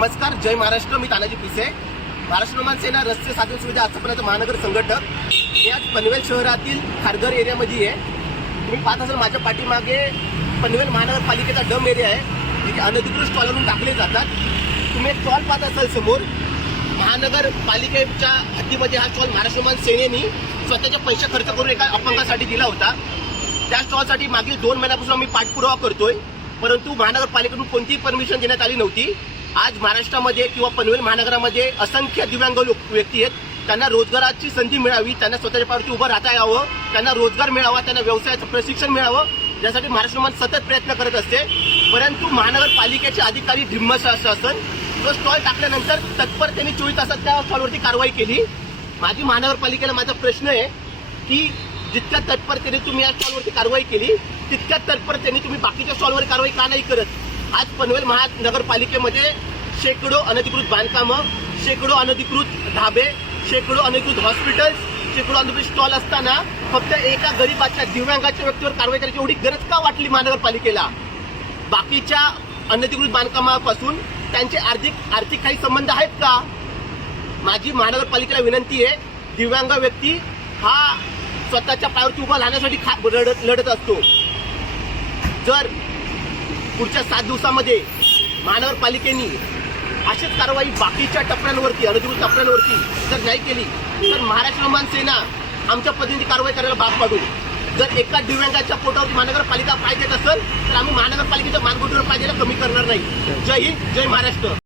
नमस्कार जय महाराष्ट्र. मी तानाजी पिसे महाराष्ट्र निर्माण सेना रस्ते साधन सुविधा आजपर्यंत महानगर संघटक. मी आज पनवेल शहरातील खारघर एरियामध्ये आहे. तुम्ही पाहत असाल माझ्या पाठीमागे पनवेल महानगरपालिकेचा डम एरिया आहे. जिथे अनधिकृत स्टॉलवरून टाकले जातात. तुम्ही एक स्टॉल पाहत असाल समोर. महानगरपालिकेच्या हद्दीमध्ये हा स्टॉल महाराष्ट्र निर्माण सेनेनी स्वतःचे पैसे खर्च करून एका अपंगासाठी दिला होता. त्या स्टॉलसाठी मागील दोन महिन्यापासून आम्ही पाठपुरावा करतोय. परंतु महानगरपालिकेकडून कोणतीही परमिशन देण्यात आली नव्हती. आज महाराष्ट्रामध्ये किंवा पनवेल महानगरामध्ये असंख्य दिव्यांग लोक व्यक्ती आहेत. त्यांना रोजगाराची संधी मिळावी त्यांना स्वतःच्या पायावरती उभं राहता यावं त्यांना रोजगार मिळावा त्यांना व्यवसायाचं प्रशिक्षण मिळावं यासाठी महाराष्ट्र सतत प्रयत्न करत असते. परंतु महानगरपालिकेचे अधिकारी ढिम्मस असं तो स्टॉल टाकल्यानंतर तत्पर त्यांनी चोवीस तासात त्या स्टॉलवरती कारवाई केली. माझी महानगरपालिकेला माझा प्रश्न आहे की जितक्या तत्परतेने तुम्ही या स्टॉलवरती कारवाई केली तितक्या तत्परतेने तुम्ही बाकीच्या स्टॉलवर कारवाई का नाही करत? आज पनवेल महानगरपालिकेमध्ये शेकडो अनधिकृत बांधकामं शेकडो अनधिकृत ढाबे शेकडो अनधिकृत हॉस्पिटल शेकडो अनधिकृत स्टॉल असताना फक्त एका गरीबाच्या दिव्यांगाच्या व्यक्तीवर कारवाई करायची एवढी गरज का वाटली महानगरपालिकेला? बाकीच्या अनधिकृत बांधकामापासून त्यांचे आर्थिक आर्थिक काही संबंध आहेत का? माझी महानगरपालिकेला विनंती आहे दिव्यांग व्यक्ती हा स्वतःच्या पायावरती उभा राहण्यासाठी खा लढत असतो. जर पुढच्या सात दिवसामध्ये महानगरपालिकेने अशीच कारवाई बाकीच्या टप्प्यांवरती अनधिकृत टप्प्यांवरती जर नाही केली तर महाराष्ट्र विमान सेना आमच्या पद्धतीने कारवाई करायला भाग पाडू. जर एका दिव्यांगाच्या पोटावरती महानगरपालिका पाय देत असेल तर आम्ही महानगरपालिकेच्या मानगुटीवर पाहिजेला कमी करणार नाही. जय हिंद जय महाराष्ट्र.